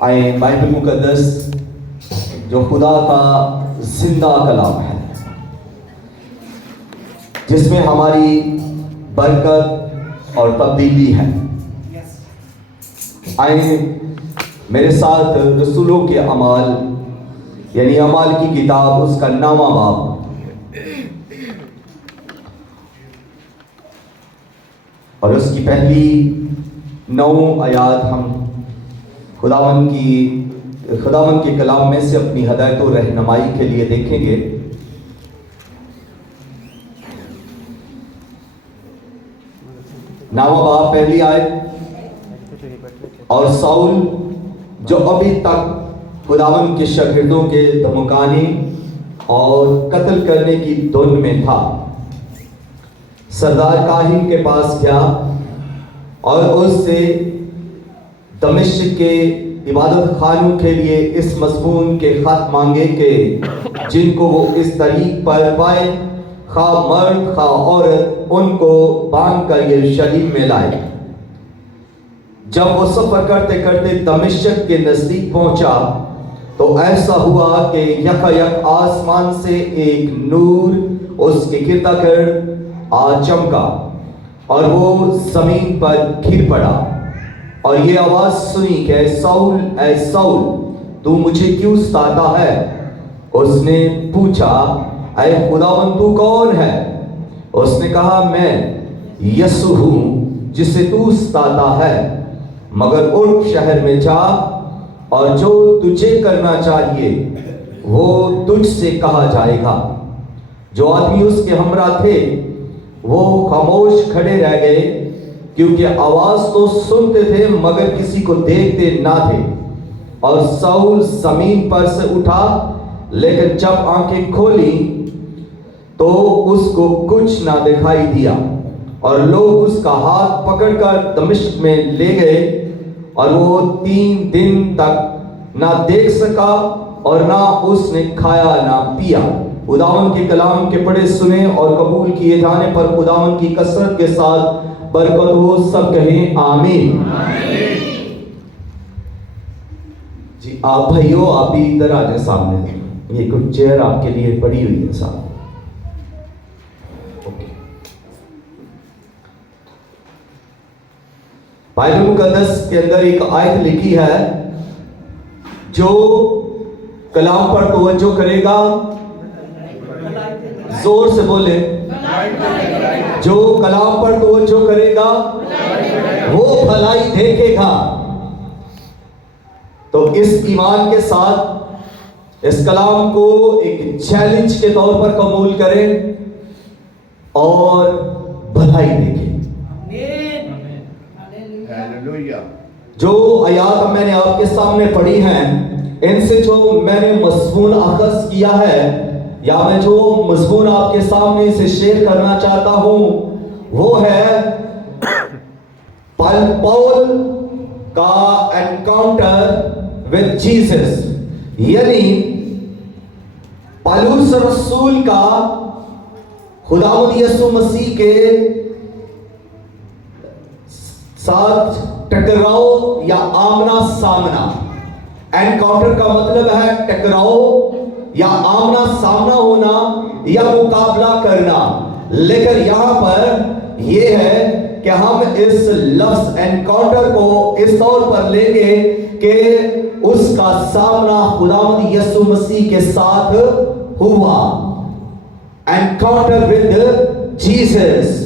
آئے بائبل مقدس جو خدا کا زندہ کلام ہے، جس میں ہماری برکت اور تبدیلی ہے، آئے میرے ساتھ رسولوں کے اعمال یعنی اعمال کی کتاب، اس کا 9واں باب، اور اس کی پہلی 9 آیات ہم خداوند کے کلام میں سے اپنی ہدایت و رہنمائی کے لیے دیکھیں گے۔ نواں باب پہلی آیت، اور ساؤل جو ابھی تک خداوند کے شاگردوں کے دھمکانے اور قتل کرنے کی دھن میں تھا، سردار کاہن کے پاس گیا اور اس سے دمشق کے عبادت خانوں کے لیے اس مضمون کے خط مانگے کہ جن کو وہ اس طریق پر پائے، خواہ مرد خواہ عورت، ان کو باندھ کر یروشلم میں لائے۔ جب وہ سفر کرتے کرتے دمشق کے نزدیک پہنچا تو ایسا ہوا کہ یکایک آسمان سے ایک نور اس کے گرد گرد آ چمکا اور وہ زمین پر گر پڑا، اور یہ آواز سنی کہ اے ساؤل تو مجھے کیوں ستاتا ہے؟ اس نے پوچھا، اے خداوند تو کون ہے؟ اس نے کہا، میں یسوع ہوں جسے تو ستاتا ہے، مگر اٹھ شہر میں جا اور جو تجھے کرنا چاہیے وہ تجھ سے کہا جائے گا۔ جو آدمی اس کے ہمراہ تھے وہ خاموش کھڑے رہ گئے، کیونکہ آواز تو سنتے تھے مگر کسی کو دیکھتے نہ تھے۔ اور ساؤل زمین پر سے اٹھا، لیکن جب آنکھیں کھولی تو اس کو کچھ نہ دکھائی دیا، اور لوگ اس کا ہاتھ پکڑ کر دمشق میں لے گئے، اور وہ 3 دن تک نہ دیکھ سکا اور نہ اس نے کھایا نہ پیا۔ خداوند کے کلام کے پڑھے سنے اور قبول کیے جانے پر خداوند کی کثرت کے ساتھ برکت ہو، سب کہیں آمین۔ جی آپ بھائیو، آپ بھی ادھر آ جائیں سامنے، یہ کچھ چیئر آپ کے لیے پڑی ہوئی ہے صاحب۔ بائبل مقدس کے اندر ایک آیت لکھی ہے، جو کلام پر توجہ کرے گا، زور سے بولے، جو کلام پر توجہ کرے گا وہ بھلائی دیکھے گا۔ تو اس ایمان کے ساتھ اس کلام کو ایک چیلنج کے طور پر قبول کریں اور بھلائی دیکھیں۔ جو آیات میں نے آپ کے سامنے پڑھی ہیں، ان سے جو میں نے مضمون اخذ کیا ہے، یا میں جو مضمون آپ کے سامنے سے شیئر کرنا چاہتا ہوں، وہ ہے پاؤل کا انکاؤنٹر ود جیسس، یعنی پالوس رسول کا خداوند یسوع مسیح کے ساتھ ٹکراؤ یا آمنا سامنا۔ انکاؤنٹر کا مطلب ہے ٹکراؤ یا آمنا سامنا ہونا یا مقابلہ کرنا، لیکن یہاں پر یہ ہے کہ ہم اس لفظ انکاؤنٹر کو اس طور پر لیں گے کہ اس کا سامنا خداوند یسوع مسیح کے ساتھ ہوا۔ Encounter with Jesus.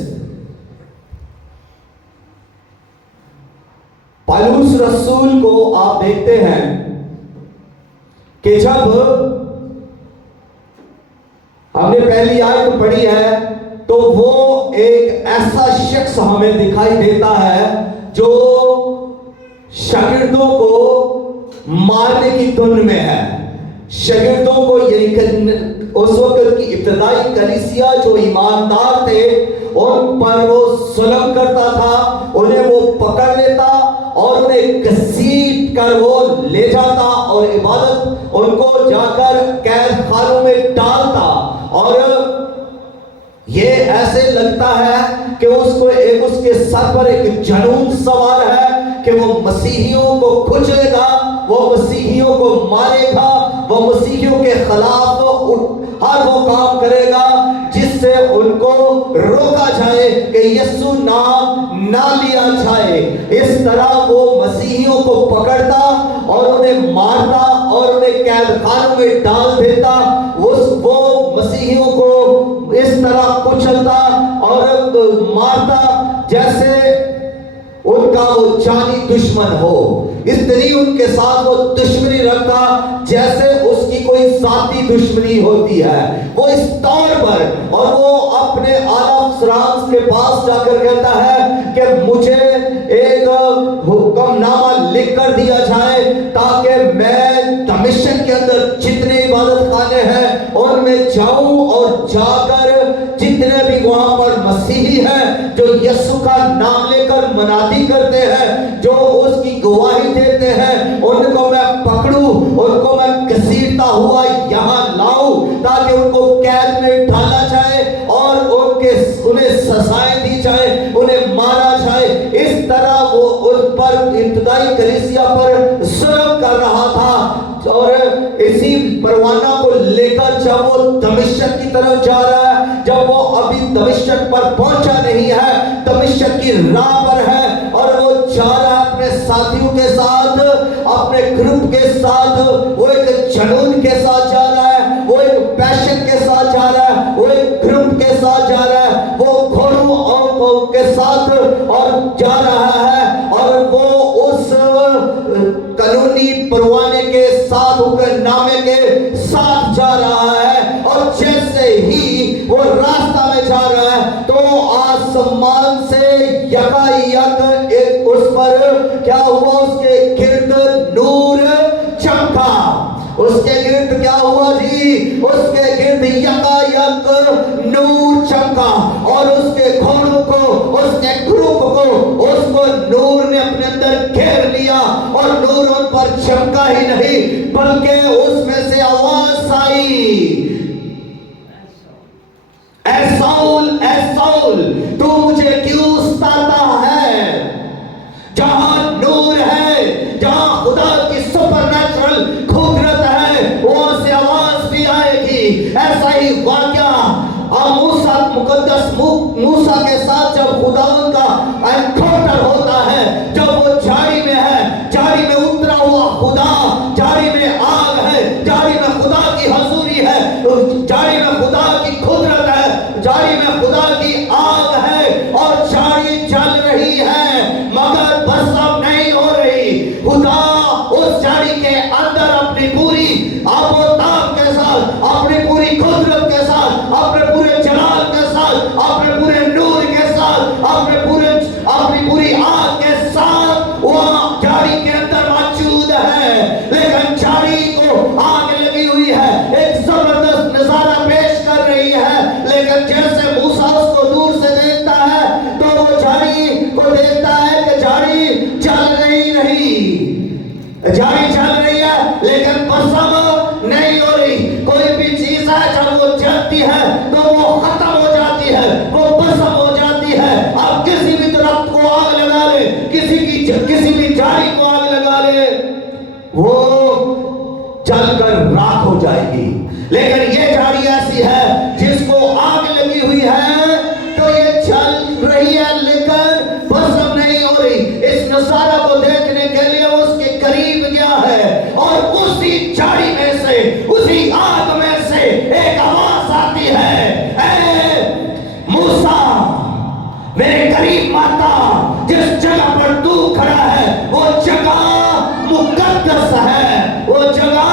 پالوس رسول کو آپ دیکھتے ہیں کہ جب ہم نے پہلی آیت پڑھی ہے تو وہ ایک ایسا شخص ہمیں دکھائی دیتا ہے جو شاگردوں کو مارنے کی دھن میں ہے۔ شاگردوں کو یعنی اس وقت کی ابتدائی کلیسیا جو ایماندار تھے، ان پر وہ ظلم کرتا تھا، انہیں وہ پکڑ لیتا اور انہیں گھسیٹ کر وہ لے جاتا اور عبادت ان کو جا کر قید خانوں میں ڈالتا، اور یہ ایسے لگتا ہے کہ اس کے سر پر ایک جنون سوار ہے کہ وہ مسیحیوں کو کچلے گا، وہ مسیحیوں کو مارے گا، وہ مسیحیوں کے خلاف ہر وہ کام کرے گا جس سے ان کو روکا جائے کہ یسوع نام نہ لیا جائے۔ اس طرح وہ مسیحیوں کو پکڑتا اور انہیں مارتا اور انہیں قید خانوں میں ڈال دیتا، وہ مسیحیوں کو اس طرح کچلتا اور مارتا جیسے ان کا وہ جانی دشمن ہو، اس طرح ان کے ساتھ وہ دشمنی رکھتا جیسے اس کی کوئی ذاتی دشمنی ہوتی ہے۔ وہ اس طور پر، اور وہ اپنے اعلیٰ افسران کے پاس جا کر کہتا ہے کہ مجھے ایک حکم نامہ لکھ کر دیا جائے تاکہ میں دمشق کے اندر جتنے عبادت خانے ہیں ان میں جاؤں اور جا کر جتنے بھی وہاں پر مسیحی ہیں جو یسوع کا نام لے کر منادی کرتے ہیں، جو اس کی گواہی دیتے ہیں، ان کو میں پکڑوں، ان کو میں گھسیٹتا ہوا یہاں لاؤں تاکہ ان کو قید میں ڈالا جائے اور انہیں سزائیں دی جائے، انہیں مارا جائے۔ اس طرح وہ ان پر ابتدائی کلیسیا پر ظلم کر رہا تھا، اور اسی پروانہ کو لے کر جب وہ دمشق کی طرف جا رہا ہے، جب وہ ابھی دمشق پر پہنچا نہیں ہے، دمشق کی راہ پر ہے اور وہ جا رہا ہے اپنے ساتھیوں کے ساتھ، اپنے گروپ کے ساتھ، وہ ایک جنون کے ساتھ جا رہا ہے، وہ ایک پیشن کے ساتھ جا رہا ہے، وہ ایک گروپ کے ساتھ جا رہا ہے، وہ گھوڑوں اور کے ساتھ اور جا رہا ہے، اور وہ اس قانونی پروانے کے ساتھ، حکم نامے کے ساتھ جا رہا ہے، اور جیسے ہی وہ راستہ میں جا رہا ہے تو آسمان سے یکایک ایک اس پر کیا ہوا، اس کے گرد نور چمکا۔ اس کے گرد کیا ہوا جی؟ اس کے گرد یکایک نور چمکا، اور اس کے گھوڑوں کو، اس کے گروپ کو، اس کو نور نے اپنے اندر گھیر لیا، اور نور ان پر چمکا ہی نہیں بلکہ اس میں سے آواز آئی، اے ساؤل، اے ساؤل، تو مجھے کیوں ستاتا ہے؟ جہاں نور ہے، جہاں خدا کی سپر نیچرل قدرت ہے، وہاں سے آواز بھی آئے گی۔ ایسا ہی واقعہ موسیٰ کے ساتھ جب خدا کا انکاؤنٹر ہوتا ہے، جب وہ جھاڑی میں ہے، جھاڑی میں اترا ہوا خدا، جھاڑی میں آگ ہے، جھاڑی میں خدا کی حضوری ہے، جھاڑی میں خدا کی قدرت ہے، جھاڑی میں خدا کی آگ ہے، اور جھاڑی جل رہی ہے مگر برسم نہیں ہو رہی۔ خدا اس جھاڑی کے اندر اپنی پوری آب و تاب کے ساتھ، اپنی پوری قدرت کے ساتھ، اپنے پورے جلال کے ساتھ، اپنے پورے نور کے ساتھ، اپنی پوری آگ کے ساتھ وہاں جھاڑی کے اندر موجود ہے، لیکن جھاڑی کو آگ لگی ہوئی ہے، ایک زبردست نظارہ پیش کر رہی ہے، لیکن جیسے موسیٰ اس کو دور سے دیکھتا ہے تو وہ جھاڑی کو دیکھتا ہے کہ جھاڑی جل نہیں رہی، جھاڑی جل رہی ہے لیکن برسم نہیں ہو رہی۔ کوئی بھی چیز ہے جب وہ جلتی ہے تو وہ ختم ہو جاتی ہے، وہ برسم ہو جاتی ہے۔ آپ کسی بھی درخت کو آگ لگا لے، کسی بھی جھاڑی کو آگ لگا لے، وہ جل کر راکھ ہو جائے گی، لیکن یہ جھاڑی ایسی ہے جس کو آگ لگی ہوئی ہے تو یہ جل رہی ہے لیکن برسم نہیں ہو رہی۔ اس نظارہ کو دیکھنے کے لیے اس کے قریب گیا ہے، اور اسی جھاڑی میں سے، اسی آگ میں سے ایک آواز آتی ہے، اے موسیٰ میرے قریب آتا، جس جگہ پر تو کھڑا ہے وہ جگہ مقدس ہے، وہ جگہ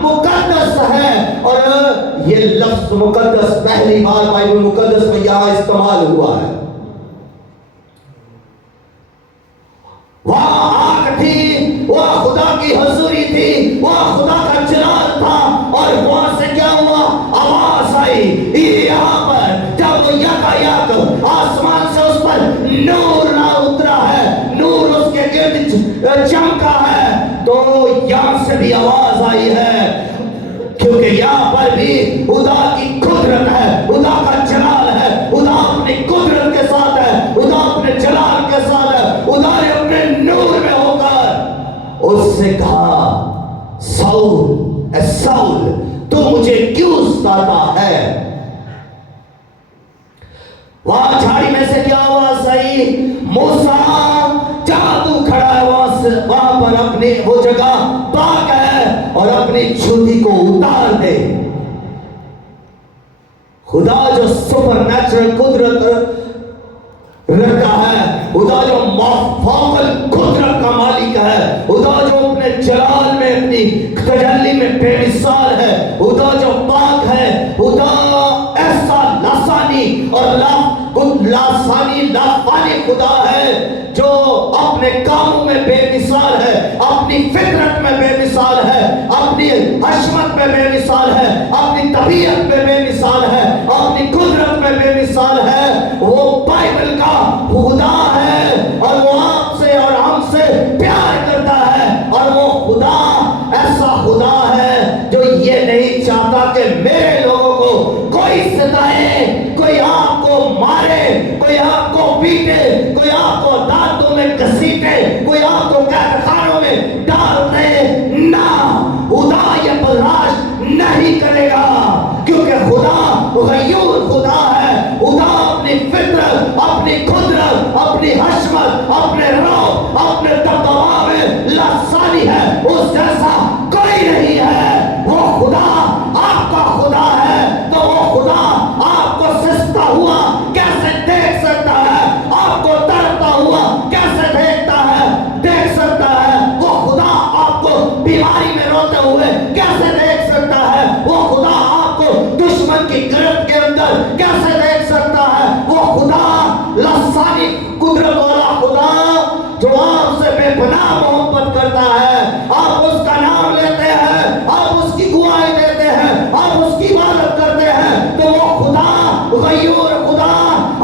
مقدس ہے۔ اور یہ لفظ مقدس پہلی بار بائبل مقدس میں یہاں استعمال ہوا ہے۔ وہاں آگ تھی، وہاں خدا کی حضوری تھی، وہاں خدا کا جلال تھا، اور وہاں سے کیا ہوا؟ آواز آئی۔ یہاں پر جب وہ یکایک آسمان سے اس پر نور نہ اترا ہے، نور اس کے گرد چمکا ہے، تو یہاں سے بھی آواز آئی ہے، کیونکہ یہاں پر بھی خدا کی قدرت ہے، خدا کا جلال ہے، خدا اپنی قدرت کے ساتھ ہے، خدا اپنے جلال کے ساتھ ہے، خدا نے اپنے نور میں उससे कहा साउल ए साउल तू मुझे क्यों सताता है। वहां झाड़ी में से क्या आवाज आई, मूसा जहां तू खड़ा है वहां पर अपनी वो जगह पाक है और अपनी जूती को उतार दे। खुदा जो सुपर नेचुरल कुदरत रखता है, खुदा जो माफाकल कुदरत का मालिक है, खुदा जो अपने जलाल में अपनी तजल्ली में बेमिसाल है, खुदा जो पाक है, खुदा ऐसा लासानी और लाफानी खुदा है जो अपने कामों में बेमिसाल है, अपनी फितरत में बेमिसाल है, अपनी हशमत में बेमिसाल है, अपनी तबीयत में बेमिसाल है, अपनी कुदरत में बेमिसाल है। वो बाइबल का खुदा है और वो आपसे और हमसे प्यार करता है और वो खुदा ऐसा खुदा है जो ये नहीं चाहता कि मेरे लोगों को कोई सताए, कोई आपको मारे, कोई आपको पीटे, कोई आपको दांतों में घसीटे, कोई आपको कैदखानों में डाल दे ना, खुदा ये बर्दाश्त नहीं करेगा क्योंकि खुदा गयूर खुदा है। खुदा अपनी फितरत, अपनी कुदरत, अपनी हशमत, अपने रौब, अपने दबदबा में लासानी है, उस जैसा कोई नहीं है। वो खुदा आपका खुदा है तो वो खुदा आपको सिसता हुआ कैसे देख सकता है, आपको तड़पता हुआ कैसे देख सकता है। वो खुदा आपको बीमारी में रोते हुए कैसे देख सकता है, वो खुदा आपको दुश्मन की गिरफ्त के अंदर कैसे देख सकता है। वो खुदा लसानी कुदरत वाला खुदा जो आपसे बेपनाह मोहब्बत करता है, आप उसका नाम लेते हैं, आप उसकी दुआएं देते हैं, आप उसकी इबादत करते हैं तो वो खुदा गयूर खुदा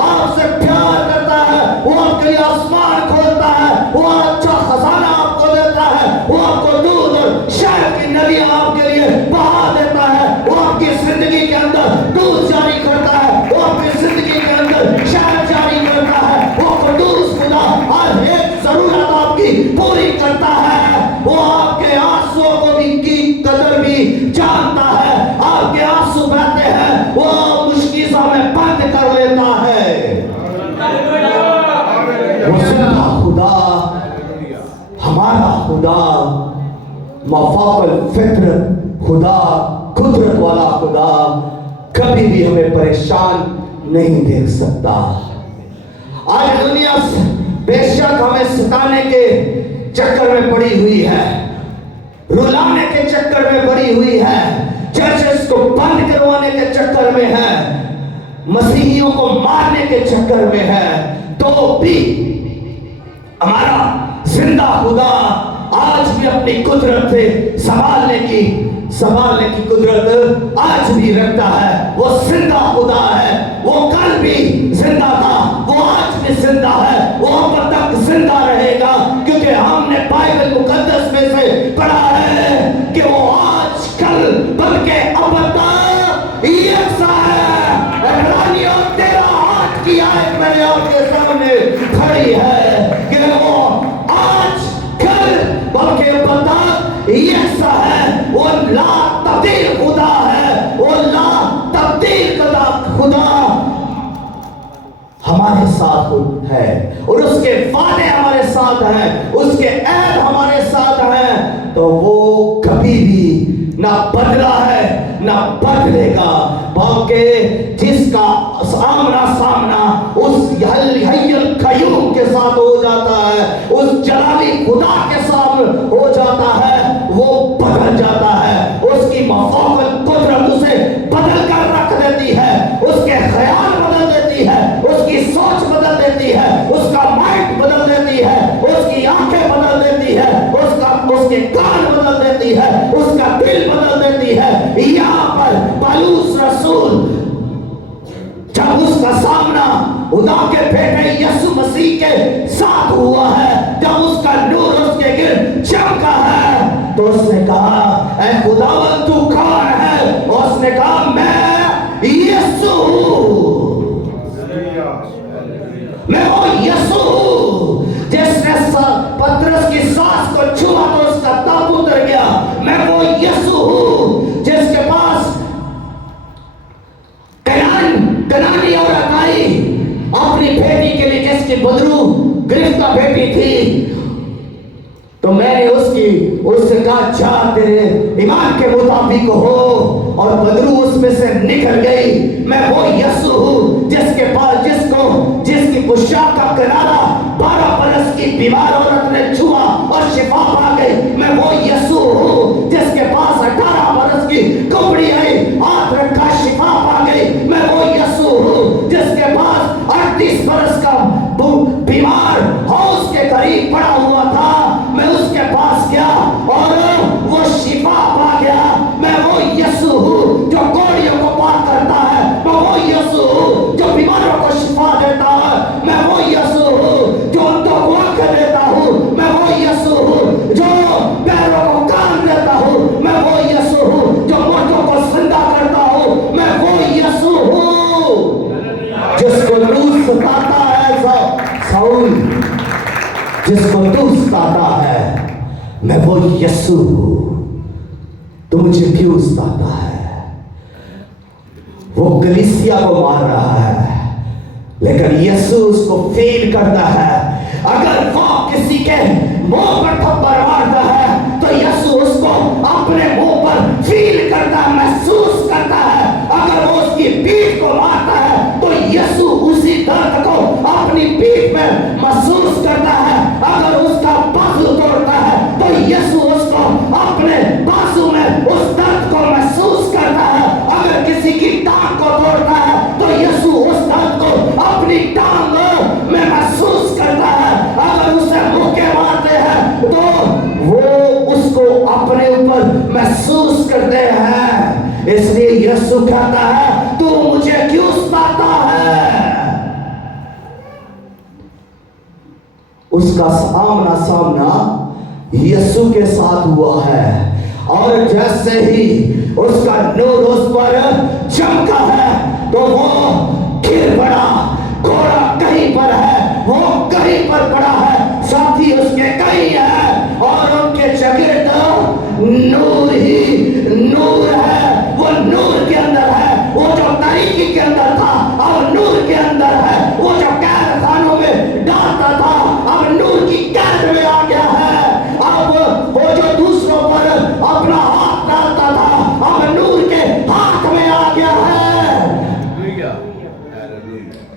आपसे प्यार करता है। वो आपके लिए आसमान खोलता है, वो अच्छा खजाना आपको देता है, वो आपको दूध और शहद की नदियां आपके लिए बहा देता है, वो आपकी जिंदगी के अंदर दूध जारी करता है, वो आपकी जिंदगी के अंदर शहद जारी करता है। वो कुद्दूस खुदा हर एक जरूरत आपकी पूरी करता है। वो आपके आंसुओं को भी की कदर भी जानता है, आपके आंसू बहते हैं वो मुश्किलों में बंद कर लेता है। वो जिंदा खुदा, हमारा खुदा, माफाकल फितरत खुदा, कुदरत वाला खुदा कभी भी हमें परेशान नहीं देख सकता। आज दुनिया बेशक हमें सताने के चक्कर में पड़ी हुई है, रुलाने के चक्कर में पड़ी हुई है, चर्चेस को बंद करवाने के चक्कर में है, मसीहियों को मारने के चक्कर में है, तो भी हमारा जिंदा खुदा आज भी अपनी कुदरत से संभालने की कुदरत आज भी रखता है। वो जिंदा खुदा है, वो कल भी जिंदा था, वो आज भी जिंदा है, वो अब तक जिंदा रहेगा क्योंकि हमने बाइबल मुकद्दस में से पढ़ा है कि वो आज कल बल्कि अब तक यकसा है। इब्रानियों 13:8 की आयत मेरे आपके सामने खड़ी है कि वो आज कल बल्कि अब तक यकसा है। वो ला तब्दील खुदा है, वो ला तब्दील खुदा हमारे साथ है और उसके वादे हमारे साथ हैं, उसके ऐद हमारे साथ हैं, तो वो कभी भी ना बदला है ना बदलेगा। बल्कि जिसका सामना उस हय्युल कय्यूम के साथ हो जाता है, उस जलाली खुदा के साथ हो जाता है, वो बदल जाता है। उसकी माफाकल कुदरत उसे बदल कर रख देती है, उसके ख्याल बदल देती है, उसकी सोच बदल देती है, उसका माइंड बदल देती है, उसकी आंखें बदल देती है, उसके कान बदल देती है, उसका दिल बदल देती है। यहाँ पर पौलुस रसूल जब उसका सामना खुदा के बेटे यीशु मसीह के साथ हुआ है, जब उसका नूर उसके गिर चमका है, तो उसने कहा ऐ खुदावंद तू कौन है? उसने कहा मैं यीशु हूं, मैं वो यीशु हूं जिसने पतरस की सांस को छुआ तो मैंने उससे कहा जा तेरे ईमान के मुताबिक हो, और बदरू उसमें से निकल गई। मैं वो यीशु हूँ जिसकी पोशाक का किनारा 12 बरस की बीमार औरत ने छुआ और शिफा पा गई। मैं वो यीशु हूँ जिसके पास 18 बरस की कुबड़ी आई, हाथ रखा शिफा पा गई। मैं वो यीशु हूँ जिसके पास 38 बरस का बीमार हौस के करीब पड़ा हुआ था, मैं उसके पास गया और वो शिफा पा गया। मैं वो यीशु हूँ जो कोड़ियों को पार करता है। मैं वो यीशु हूँ जो बीमारों को शिफा देता है। मैं वो यीशु हूँ जो अंधों को आंखें देता हूँ। मैं वो यीशु हूँ जो पैरों को कान देता हूँ। मैं वो यीशु हूँ जो मुर्दों को जिंदा करता हूँ। मैं वो यीशु हूँ जिसको तू सताता है साउल, जिसको तू सताता है। मैं वो यीशु हूँ, तू मुझे क्यों सताता है? वो कलीसिया को मार रहा है, लेकिन यीशु उसको फेल करता है। अगर वो किसी के मुंह पर थप्पड़ मारता है तो यीशु उसको अपने मुंह पर फील करता है, महसूस करता है। अगर वो उसकी पीठ को मारता है तो यीशु उसी दर्द को अपनी पीठ में महसूस करता है। अगर उसका बाजू तोड़ता है तो यीशु उसको अपने बाजू में उस दर्द को महसूस करता है। अगर किसी की टांग को तोड़ता है तो यीशु उस दर्द को अपनी टांग में महसूस करता है। अगर उसे मुक्के मारते हैं तो वो उसको अपने ऊपर महसूस करते हैं। इसलिए यीशु कहता है तू मुझे क्यों सताता है? उसका आमना सामना यीशु के साथ हुआ है, और जैसे ही उसका नूर उस पर चमका है तो वो गिर पड़ा। घोड़ा कहीं पर है, वो कहीं पर पड़ा है, साथी उसके कहीं है, और उनके शागिर्द नूर ही नूर है। वो नूर के अंदर है, वो जो तारीकी के अंदर था अब नूर के अंदर है। वो जो कैद खानों में डालता था अब नूर की कैद में आ गया है। अब वो जो दूसरों पर अपना हाथ डालता था अब नूर के हाथ में आ गया है।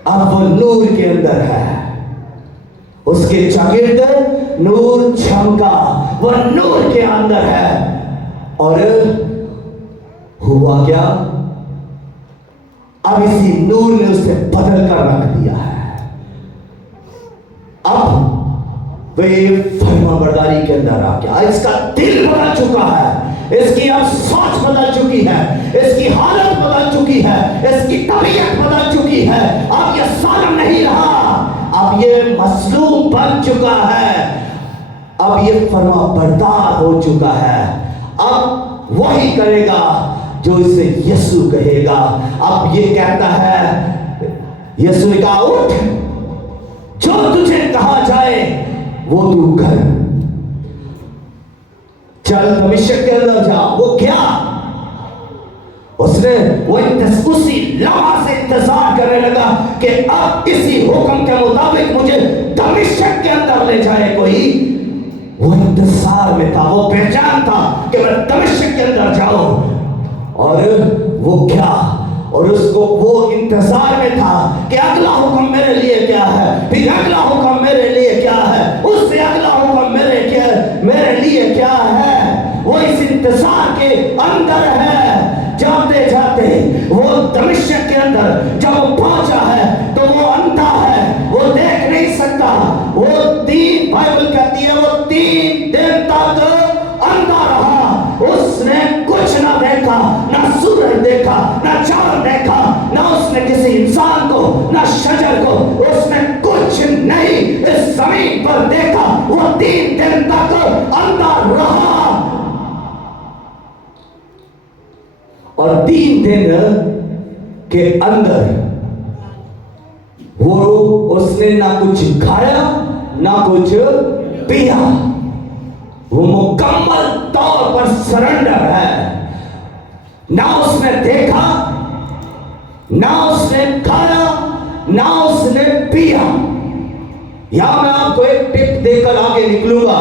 अब वो नूर के अंदर है, उसके शागिर्द नूर चमका, वो नूर के अंदर है। और हुआ क्या? अब इसी नूर ने उसे बदल कर रख दिया है। अब वे फर्माबरदारी के अंदर आ गया। इसका दिल बदल चुका है, इसकी अब सोच बदल चुकी है, इसकी हालत बदल चुकी है, इसकी तबीयत बदल चुकी है। अब ये सालम नहीं रहा, अब ये मसलूम बन चुका है, अब ये फर्माबरदार हो चुका है। अब वही करेगा जो इसे यीशु कहेगा। अब ये कहता है, यीशु ने कहा उठ, जो तुझे कहा जाए वो तू कर, चल दमिश्क के अंदर जा। वो क्या? उसने वो उसी लम्हा से इंतजार करने लगा कि अब इसी हुक्म के मुताबिक मुझे दमिश्क के अंदर ले जाए कोई। वो इंतजार में था, वो बेचैन था कि मैं दमिश्क के अंदर जाऊं। और वो क्या? और उसको वो इंतजार में था कि अगला हुक्म मेरे लिए क्या है, फिर अगला हुक्म मेरे लिए क्या है, उससे अगला हुक्म मेरे लिए क्या है। वो इस इंतजार के अंदर है। जाते जाते वो दमिश्क के अंदर जब वो पहुंचा है तो वो अंधा है, वो देख नहीं सकता। वो बाइबल कहती है वो 3 दिन तक अंधा रहा। उसने कुछ ना देखा, ना सूरज देखा, ना चांद देखा, ना उसने किसी इंसान को, ना शजर को, उसने कुछ नहीं इस जमीन पर देखा। वो 3 दिन तक अंधा रहा। और 3 दिन के अंदर वो उसने ना कुछ खाया ना कुछ पिया। वो मुकम्मल तौर पर सरेंडर है। ना उसने देखा, ना उसने खाया, ना उसने पिया। यहां मैं आपको एक टिप देकर आगे निकलूंगा।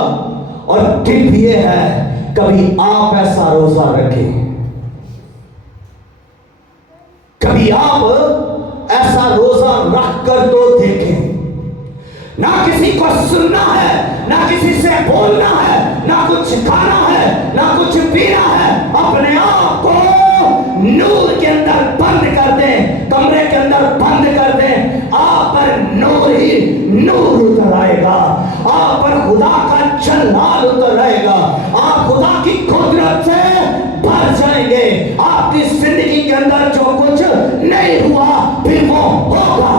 اور टिप ये है, कभी आप ऐसा रोजा रखें, कभी आप ऐसा रोजा रख कर तो देखें। ना किसी को सुनना है, ना किसी से बोलना है, ना कुछ खाना है, ना कुछ पीना है, अपने आप को नूर के अंदर बंद कर दें, कमरे के अंदर बंद कर दें। आप पर नूर ही नूर उतर आएगा, आप पर खुदा का जलाल उतर आएगा, आप खुदा की कुदरत से भर जाएंगे। आपकी जिंदगी के अंदर जो कुछ नहीं हुआ फिर वो होगा।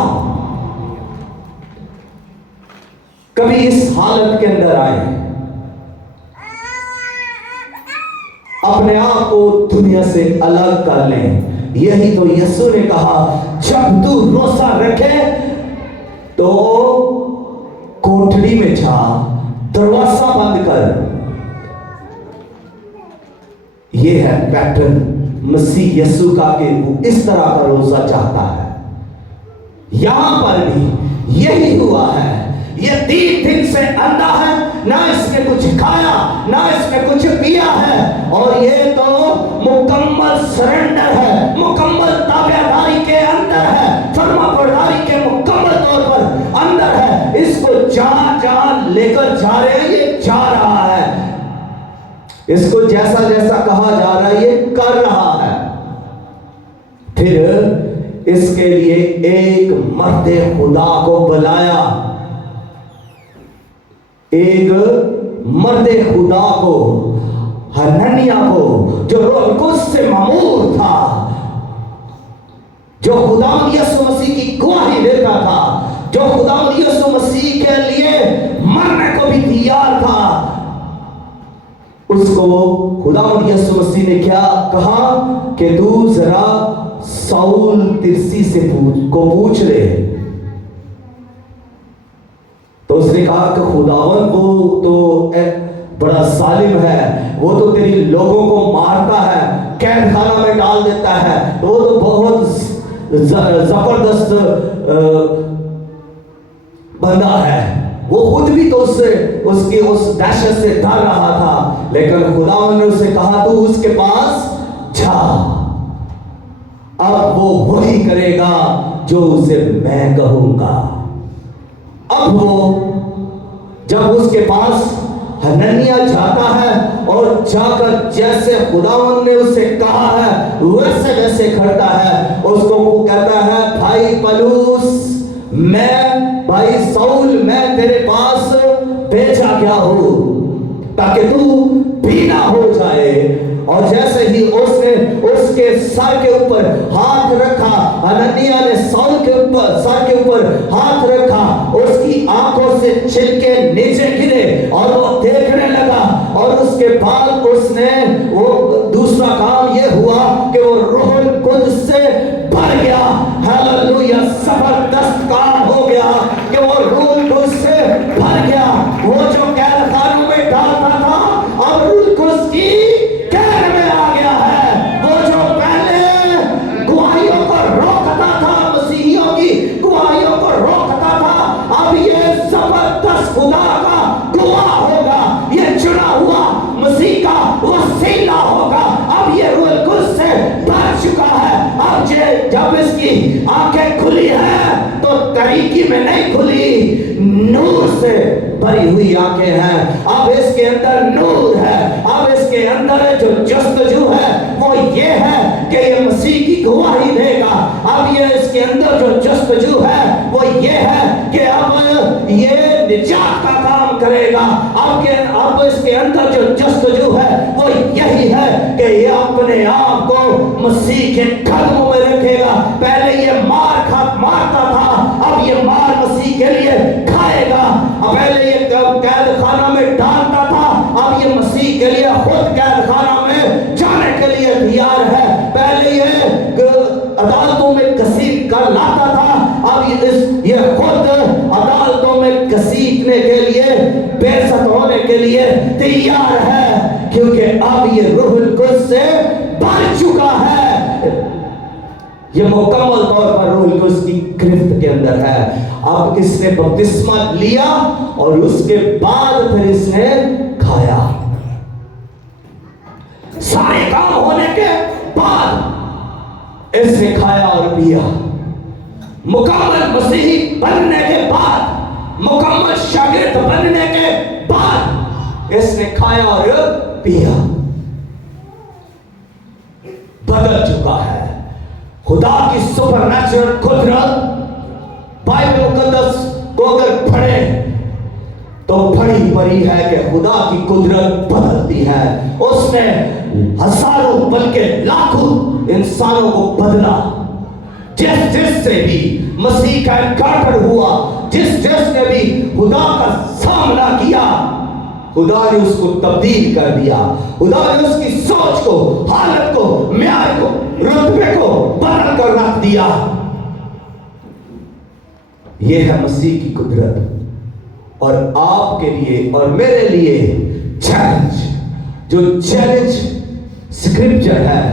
कभी इस हालत के अंदर आए, अपने आप को दुनिया से अलग कर लें। यही तो यीशु ने कहा, जब तू रोजा रखे तो कोठड़ी में जा, दरवाजा बंद कर। ये है पैटर्न मसीह यीशु का, कि वो इस तरह का रोजा चाहता है। यहां पर भी यही हुआ है। ये 3 दिन से अंधा है, ना इसने कुछ खाया, ना इसने कुछ पिया है, और ये तो मुकम्मल सरेंडर है, मुकम्मल ताबेदारी के अंदर है, फर्माबरदारी के मुकम्मल तौर पर अंदर है। इसको जहां जहां लेकर जा रहे हैं ये जा रहा है, इसको जैसा जैसा कहा जा रहा है ये कर रहा है। फिर इसके लिए एक मर्दे खुदा को बुलाया, एक मर्दे खुदा को, हनन्याह को, जो रूह कुद्स से मामूर था, जो खुदा यीशु मसीह की गवाही देता था, जो खुदा यीशु मसीह के लिए मरने को भी तैयार था। उसको खुदा यीशु मसीह ने क्या कहा कि तू जरा साउल तिर्सी से पूछ ले। तो उसने कहा कि खुदावन वो तो एक बड़ा जालिम है, वो तो तेरी लोगों को मारता है, कैद खाना में डाल देता है, वो तो बहुत जबरदस्त बंदा है। वो खुद भी तो उसकी उस दहशत से डर रहा था, लेकिन खुदावन ने उसे कहा तू उसके पास जा, अब वो वही करेगा जो उसे मैं कहूंगा। अब वो जब उसके पास हनन्याह जाता है और जाकर जैसे खुदावन ने उसे कहा है वैसे वैसे करता है, उसको वो कहता है भाई पलूस, मैं भाई साउल, मैं तेरे पास भेजा गया हूं ताकि तू बीना हो जाए। और जैसे ही उसने उसके सर के ऊपर हाथ रखा, हनन्याह ने साउल के ऊपर सर के ऊपर हाथ रखा, उसकी आंखों से छिलके नीचे गिरे और वो देखने लगा। और उसके बाद उसने वो दूसरा काम ये हुआ कि वो रूहुल कुद्स से भर गया। हालेलुया, जबरदस्त काम हो गया कि वो रूहुल कुद्स से भर गया। वो जो कैद खानों में डालता था अब रूहुल कुद्स की कैद में आ गया है। वो जो पहले गुआहियों को रोकता था, मसीहियों की गुआहियों को रोकता था, अब ये जबरदस्त खुदा का गवाह होगा, ये चुना हुआ मसीह का वसीला होगा। अब ये रूहुल कुद्स से भर चुका है। अब जब इसकी आंखें खुली है तो तरीकी में नहीं खुली, नूर से भरी हुई आंखें हैं। अब इसके अंदर नूर है। अब इसके अंदर जो जस्तजू है वो ये है कि ये मसीह की गवाही देगा। अब ये इसके अंदर जो जस्तजू है वो ये है कि अब ये निजात का काम करेगा। अब इसके अंदर जो जस्तजू है वो यही है कि ये अपने आप को मसीह के कदमों में रखेगा। पहले ये मारता था, अब ये मार मसीह के लिए खाएगा। पहले ये कैद खाना में डालता था, अब ये मसीह के लिए खुद कैद खाना में जाने के लिए तैयार है। पहले ये अदालतों में घसीट कर लाता था, अब ये खुद अदालतों में घसीटने के लिए, बेइज्जत होने के लिए तैयार है, क्योंकि अब ये रूहुल कुद्स से भर चुका है। ये मुकम्मल तौर पर रूहुल कुद्स की गिरफ्त के अंदर है। अब इसने बपतिस्मा लिया और उसके बाद फिर इसने खाया। सारे काम होने के बाद इसने खाया और पिया। मुकम्मल मसीही बनने के बाद, मुकम्मल शागिर्द बनने के बाद इसने खाया और पिया। बदल चुका है। खुदा की सुपरनैचुरल कुदरत बाइबल मुकद्दस को अगर पढ़े तो बड़ी बड़ी है कि खुदा की कुदरत बदलती है। उसने हजारों बल्कि लाखों इंसानों को बदला। जिस से भी मसीह का एनकाउंटर हुआ, जिसने भी खुदा का सामना किया, खुदा ने उसको तब्दील कर दिया। खुदा ने उसकी सोच को, हालत को, म्यार को, रुतबे को बदल कर रख दिया। यह है मसीह की कुदरत। और आपके लिए और मेरे लिए चैलेंज, जो चैलेंज स्क्रिप्चर है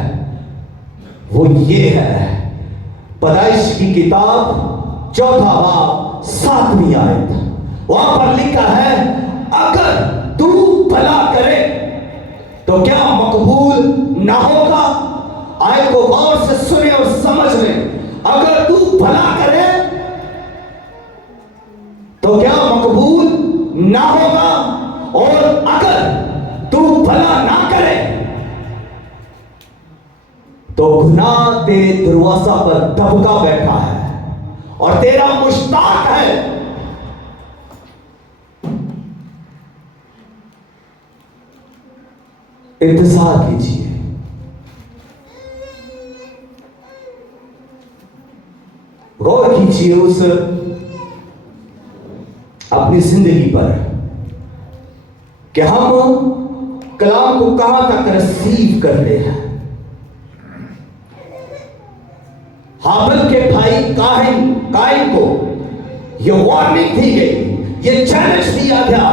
वो ये है। पैदाइश की किताब 4वां बाब 7वीं आयत, वहां पर लिखा है, अगर तू भला करे तो क्या मकबूल ना होगा? आयत को गौर से सुने और समझ लें। अगर तू भला करे तो क्या मकबूल ना होगा? और अगर तू भला ना करे तो गुनाह तेरे दरवाजा पर दबका बैठा है और तेरा मुश्ताक है। इंतजार कीजिए। गौर कीजिए उस अपनी जिंदगी पर कि हम कलाम को कहां तक रिसीव करते हैं। हाबिल के भाई काइन को यह वार्निंग दी गई, यह चैलेंज दिया गया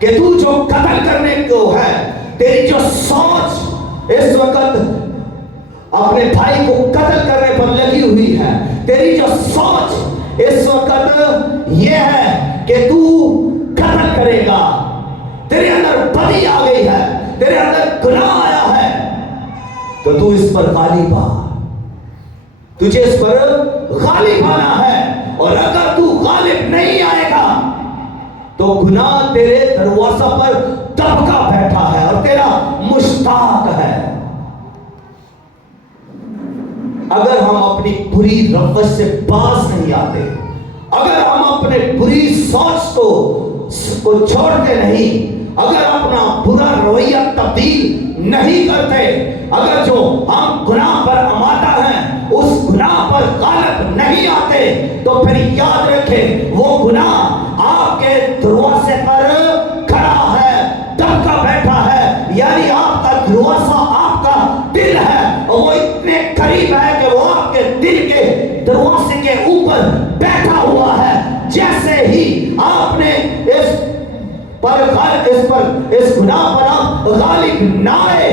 कि तू जो कत्ल करने को है, तेरी जो सोच इस वक्त अपने भाई को कत्ल करने पर लगी हुई है, तेरी जो सोच इस वक्त यह है कि तू कत्ल करेगा, तेरे अंदर बदी आ गई है, तेरे अंदर गुनाह आया है, तो तू इस पर गालिब आ, तुझे इस पर गालिब आना है। और अगर तू गालिब नहीं आएगा तो गुनाह तेरे दरवाजा पर दबका बैठा है और तेरा मुश्ताक है। अगर हम अपनी बुरी रवैया से बाज नहीं आते, अगर हम अपने बुरी सोच को छोड़ते नहीं, अगर अपना बुरा रवैया तब्दील नहीं करते, अगर जो हम गुनाह पर अमादा हैं उस गुनाह पर गालिब नहीं आते, तो फिर याद रखें वो गुनाह आपके दरवाजे पर खड़ा है, दबका बैठा है। यानी आपका दरवाजा आपका दिल है और वो इतने करीब है कि वो आपके दिल के दरवाजे के ऊपर बैठा हुआ है। जैसे ही आपने इस गुनाह पर आप गालिब ना आए,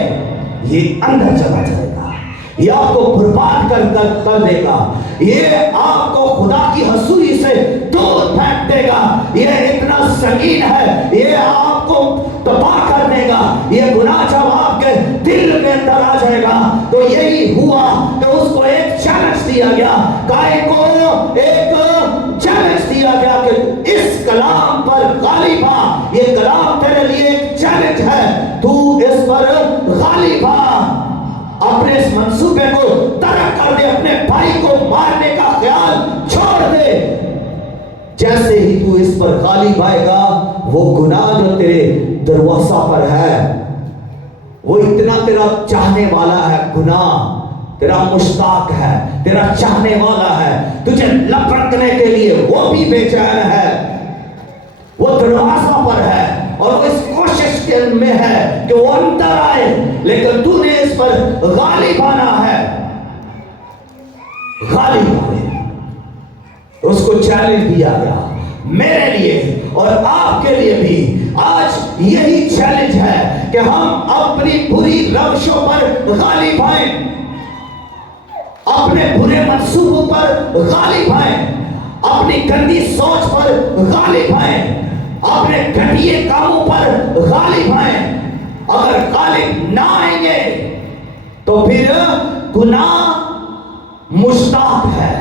ये अंदर चला जाएगा, ये आपको बर्बाद कर देगा, ये आपको खुदा की हसूरी से दूर फेंक देगा। ये इतना संगीन है, ये आपको तबाह कर देगा। ये गुनाह जब आपके दिल के अंदर आ जाएगा तो यही हुआ कि उसको एक चैलेंज दिया गया, काइन को एक चैलेंज दिया गया कि इस कलाम पर गालिब आ। ये कलाम तेरे लिए एक चैलेंज है, तू इस पर गालिब आ। अपने इस मंसूबे को तरक कर दे, अपने भाई को मारने का ख्याल छोड़ दे। जैसे ही तू इस पर गालिब आएगा, वो गुनाह जो तेरे दरवाजा पर है, वो इतना तेरा चाहने वाला है, गुनाह तेरा मुश्ताक है, तेरा चाहने वाला है, तुझे लपकने के लिए वो भी बेचैन है, वो दरवाजा पर है और वो इस कोशिश के में है कि वो अंदर आए, लेकिन तूने इस पर गालिब आना है, गालिब आए। उसको चैलेंज दिया गया मेरे लिए और आपके लिए भी। आज यही चैलेंज है कि हम अपनी बुरी रविशों पर गालिब आए, अपने बुरे मंसूबों पर गालिब आए, अपनी गंदी सोच पर गालिब आए, अपने घटिया कामों पर गालिब आए। अगर गालिब ना आएंगे तो फिर गुनाह मुश्ताक है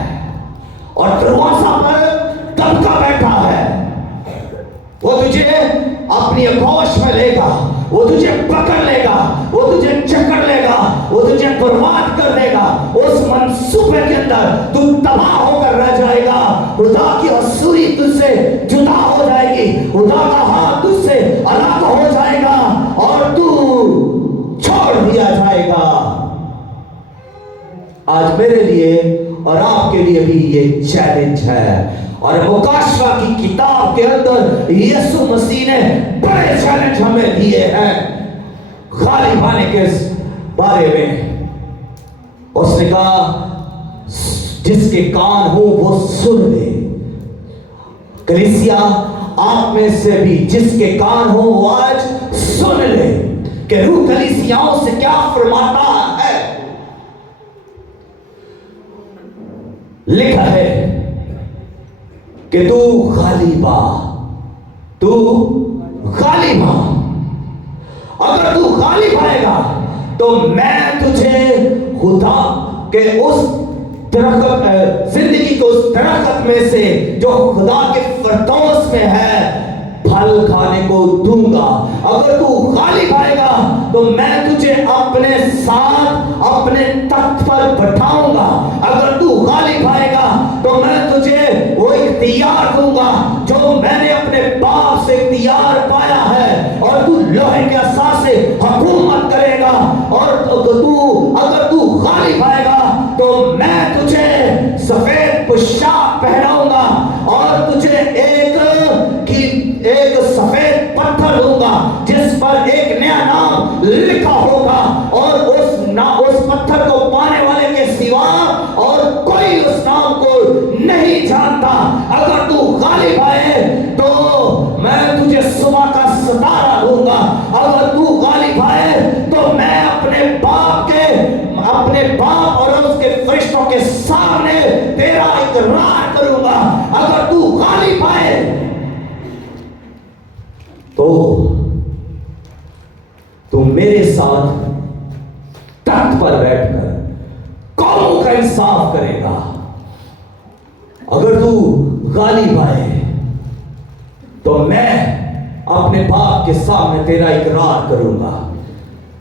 और दरवाजा पर दबका बैठा है। वो तुझे अपनी आगोश में लेगा, वो तुझे पकड़ लेगा, वो तुझे जकड़ लेगा, वो तुझे बर्बाद कर देगा। उस मंसूबे के अंदर तू तबाह होकर रह जाएगा। खुदा की हसूरी तुझसे जुदा हो जाएगी, खुदा का हाथ तुझसे अलग हो जाएगा और तू छोड़ दिया जाएगा। आज मेरे लिए और आपके लिए भी ये चैलेंज है। और मुकाशवा की किताब के अंदर यीशु मसीह ने बड़े चैलेंज हमें दिए हैं गालिब आने के बारे में। उसने कहा जिसके कान हो वो सुन ले। कलीसिया आप में से भी जिसके कान हो वो आज सुन ले कि रूह कलीसियाओं से क्या फरमाता है। लिखा है कि तू गालिबा, तू गालिबा। अगर तू गालिब आएगा तो मैं तुझे खुदा के उस दरख्त, जिंदगी को उस दरख्त में से जो खुदा के फरदौस में है फल खाने को दूंगा। अगर तू गालिब आएगा तो मैं तुझे अपने साथ अपने तख्त पर बैठाऊंगा। अगर तू गालिब आएगा तो मैं तुझे वो इख्तियार दूंगा जो मैंने अपने बाप से इख्तियार पाया है और तू लोहे के असा से हुकूमत करेगा। और अगर तू गालिब आएगा तो मैं तुझे सफेद पोशाक पहनाऊंगा और तुझे एक सफेद पत्थर दूंगा जिस पर एक नया नाम लिखा होगा और उस पत्थर को पाने वाले के सिवा और कोई उस नाम को नहीं जानता। अगर तू गालिब आए तो मैं तुझे सुबह का सितारा दूंगा। अगर तू गालिब आए तो मैं अपने बाप और उसके फरिश्तों के सामने तेरा इकरार करूंगा। अगर तू गालिब आए तो तुम मेरे साथ तख्त पर बैठकर कौमों का इंसाफ करेगा। अगर तू गालिब आए तो मैं अपने बाप के सामने तेरा इकरार करूंगा।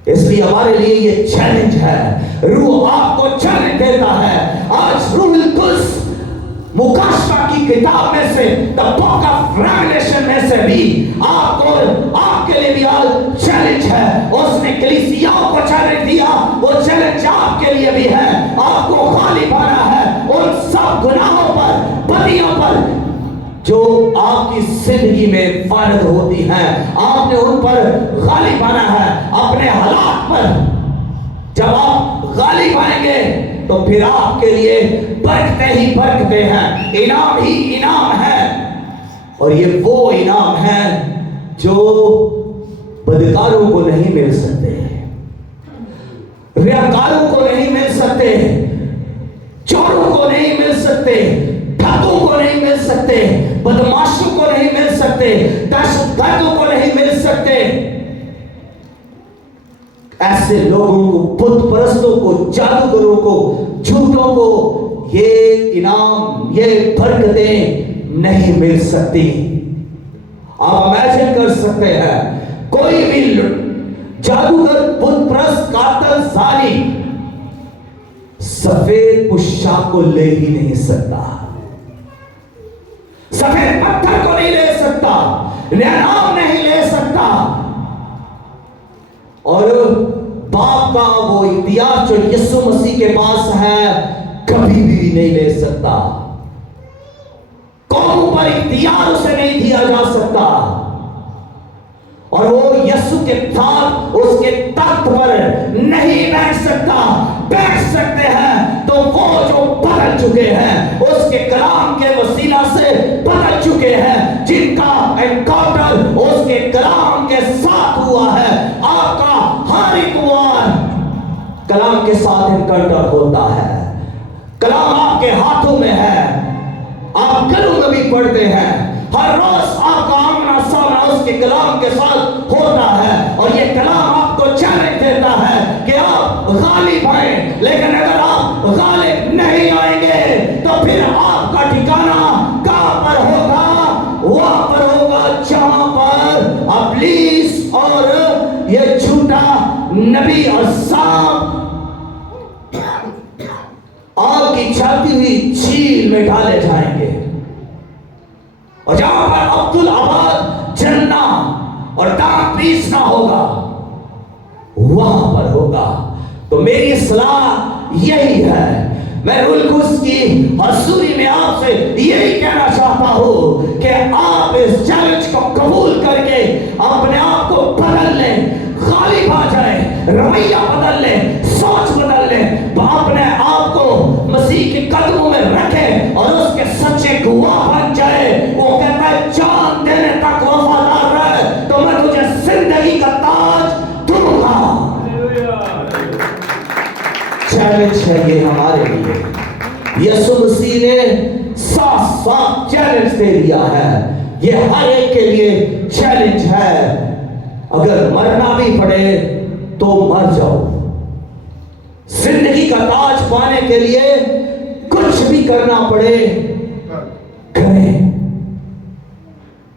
इसलिए हमारे लिए ये चैलेंज है। रूह आपको चैलेंज देता है। आज रूहुल कुद्स मुकाशवा की किताब में से द बुक ऑफ रेवलेशन में से भी आपके लिए भी आज चैलेंज है। उसने कलीसियाओं को चैलेंज दिया, वो चैलेंज आपके लिए भी है। आपको गालिब आना है उन सब गुनाहों पर, बदियों पर जो आपकी जिंदगी में वारद होती हैं। आपने उन पर गालिब आना है अपने हालात पर। जब आप गालिब आएंगे तो फिर आपके लिए बरकते ही बरकते हैं, इनाम ही इनाम है। और ये वो इनाम है जो बदकारों को नहीं मिल सकते, रियाकारों को नहीं मिल सकते, चोरों को नहीं मिल सकते, डाकुओं को नहीं मिल सकते, बदमाशों को नहीं मिल सकते, दहशतगर्दों को नहीं मिल सकते। ऐसे लोगों को, बुत परस्तों को, जादूगरों को, झूठों को ये इनाम, ये बरकतें नहीं मिल सकती। आप इमेजिन कर सकते हैं कोई भी जादूगर, बुत परस्त, कातिल, जालिम सफेद पोशाक को ले ही नहीं सकता, सफेद पत्थर को नहीं ले सकता, नाम नहीं ले सकता। और बाप का वो इख्तियार जो यीशु मसीह के पास है कभी भी नहीं ले सकता। कौमों पर इख्तियार उसे नहीं दिया जा सकता। और वो यीशु के साथ उसके तख्त पर नहीं बैठ सकता। बैठ सकते हैं तो वो जो बदल चुके हैं, उसके कलाम के वसीला से बदल चुके हैं, जिनका एनकाउंटर उसके कलाम के साथ हुआ है। आपका हर एक वार कलाम के साथ एनकाउंटर होता है। कलाम आपके हाथों में है, आप घरों में भी पढ़ते हैं। हर रोज आपका आमना सामना उसके कलाम के साथ होता है। और ये कलाम आपको चैलेंज देता गालिब आए, लेकिन अगर आप गालिब नहीं आएंगे तो फिर आपका ठिकाना कहां पर होगा? वहां पर होगा जहां पर इब्लीस और ये झूठा नबी और सांप आग की जलती हुई झील में डाले जाएंगे, और जहां पर अब्दुल आबाद जलना और दांत पीसना होगा वहां पर होगा। तो मेरी सलाह यही है, मैं रूहुल कुद्स की हजूरी में आपसे यही कहना चाहता हूं कि आप इस चैलेंज को कबूल करके अपने आप को बदल लें, गालिब आ जाए, रवैया बदल लें, सोच बदल लें, अपने आप को मसीह के कदमों में रखें और उसके सच्चे गवाह बन जाए। वो कहता है जान देने तक वफादार रहे तो मैं तुझे जिंदगी का ताज दूंगा। चैलेंज है ये हमारे लिए। यीशु मसीह ने साफ साफ चैलेंज दे दिया है, ये हर एक के लिए चैलेंज है। अगर मरना भी पड़े तो मर जाओ, जिंदगी का ताज पाने के लिए कुछ भी करना पड़े करें।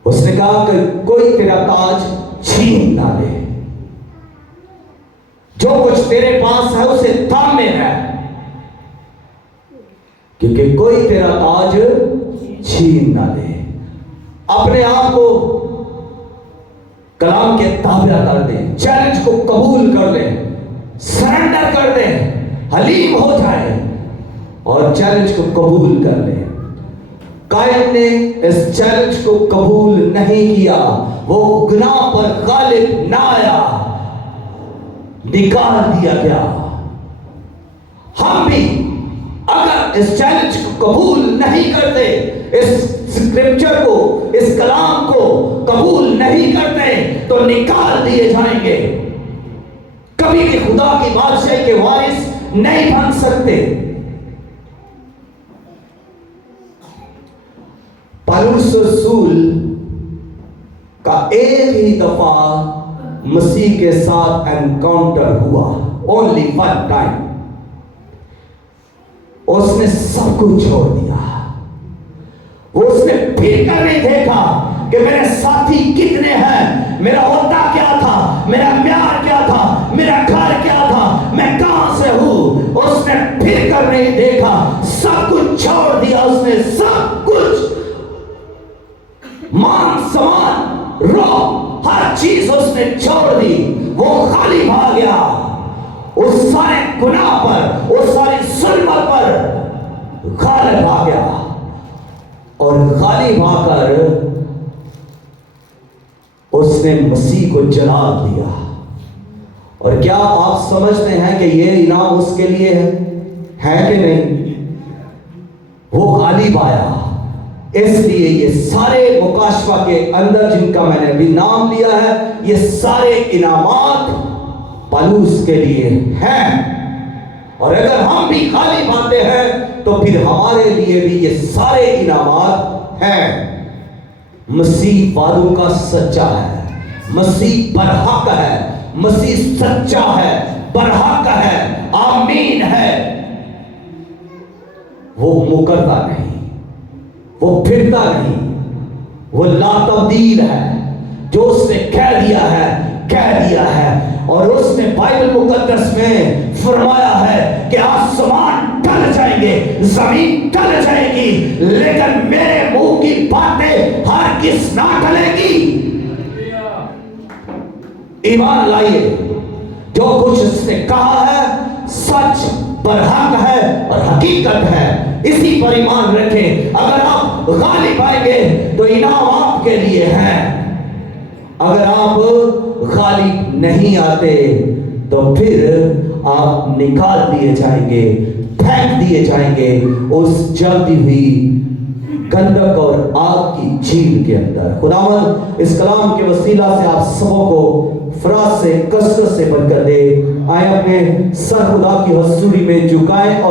उसने कहा कि कोई तेरा ताज छीन ना ले, जो कुछ तेरे पास है उसे थामे रह, क्योंकि कोई तेरा ताज छीन ना ले। अपने आप को कलाम के ताबे कर दे, चैलेंज को कबूल कर ले, सरेंडर कर दे, हलीम हो जाए और चैलेंज को कबूल कर ले। कायन ने इस चैलेंज को कबूल नहीं किया, वो गुनाह पर गालिब ना आया, निकाल दिया गया। हम भी अगर इस चैलेंज को कबूल नहीं करते, इस स्क्रिप्चर को, इस कलाम को कबूल नहीं करते तो निकाल दिए जाएंगे, कभी भी खुदा की बादशाही के वारिस नहीं बन सकते। पौलुस रसूल का एक ही दफा मसीह के साथ एनकाउंटर हुआ, ओनली वन टाइम। उसने सब कुछ छोड़ दिया, उसने फिर कर नहीं देखा कि मेरे साथी कितने हैं, मेरा होता क्या था, मेरा प्यार क्या था, मेरा घर क्या था, मैं कहां से हूं। उसने फिर कर नहीं देखा, सब कुछ छोड़ दिया उसने, सब कुछ, मान सम्मान रो हर चीज उसने छोड़ दी। वो खाली भाग गया, उस सारे गुनाह पर, उस सारी जुल्मत पर गालिब आ गया और गालिब आकर उसने मसीह को जला दिया। और क्या आप समझते हैं कि ये इनाम उसके लिए है कि नहीं? वो गालिब आया, इसलिए ये सारे मुकाशफा के अंदर जिनका मैंने भी नाम लिया है, ये सारे इनामात पौलुस के लिए हैं। और अगर हम भी गालिब आते हैं तो फिर हमारे लिए भी ये सारे इनामात हैं। मसीह वादों का सच्चा है, मसीह बरहक है, मसीह सच्चा है, बरहक है, आमीन है। वो मुकरता नहीं, वो फिरता नहीं, वो लातब्दील है। जो उसने कह दिया है कह दिया है। और उसने बाइबल मुकद्दस में फरमाया है कि आसमान टल जाएंगे, जमीन टल जाएगी, लेकिन मेरे मुंह की बातें हर किस ना टलेगी। ईमान लाइए, जो कुछ उसने कहा है सच, बरहक है और हकीकत है, इसी पर ईमान रखें। अगर आप गालिब आएंगे तो इनाम आपके लिए है, अगर आप गालिब नहीं आते तो फिर आप निकाल दिए जाएंगे, फेंक दिए जाएंगे उस जलती हुई गंधक और आग की झील के अंदर। खुदावंद इस कलाम के वसीला से आप सबों को फराज से, कसरत से बनकर दे। आए अपने सर खुदा की हजूरी में झुकाएं और